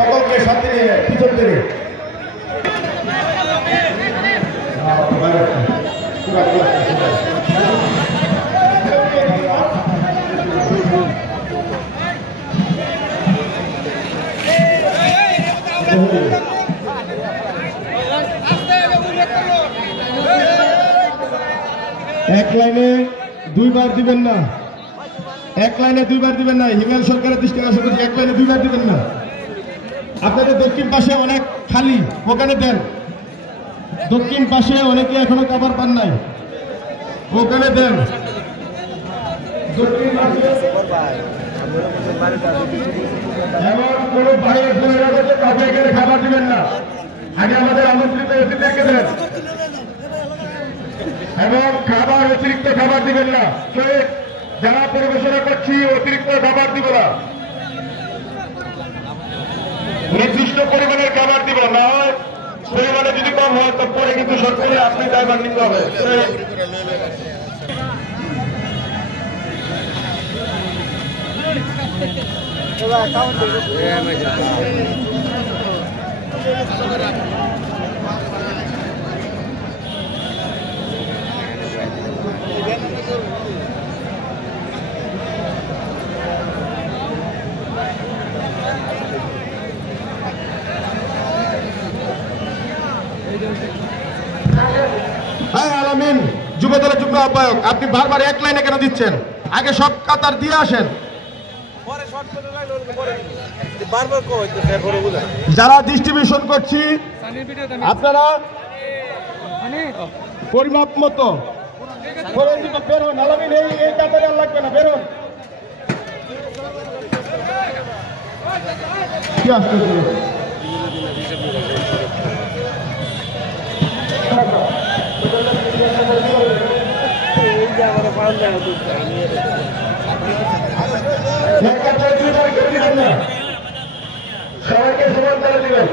সকলকে সাথে নিয়ে পিছন থেকে এক লাইনে দুইবার দিবেন না, এক লাইনে দুইবার দিবেন না। হিমেল সরকারের দৃষ্টি আকর্ষণ করছি, এক লাইনে দুইবার দিবেন না। আপনাদের দক্ষিণ পাশে অনেক খালি, ওখানে দেন। দক্ষিণ পাশে অনেকে এখনো কাবার পান নাই, ওখানে দেন। দক্ষিণ পাশে এমন কোন বাইরে কাউকে এখানে খাবার দিবেন না। আগে আমাদের আমন্ত্রিত অতিথিদেরকে দেন এবং খাবার অতিরিক্ত খাবার দিবেন না। যারা পরিবেশনা করছি অতিরিক্ত খাবার দিব না, নির্দিষ্ট পরিমাণের খাবার দিব না। হয় পরিমাণে যদি কম হয় তারপরে কিন্তু সরকারি আপনি ড্রাইভার নিতে হবে। হ্যাঁ আলামিন, যুবদলের যুগ্ম আহ্বায়ক, আপনি বারবার এক লাইনে কেন দিচ্ছেন? আগে সব কাতার দিয়ে আসেন। যারা ডিস্ট্রিবিউশন করছি আপনারা পরিমাপ মতো বের হন। আলামিন এই কাতারে আর লাগবে না, বের হন। কি আসতে সবাইকে সমান করে দিবেন।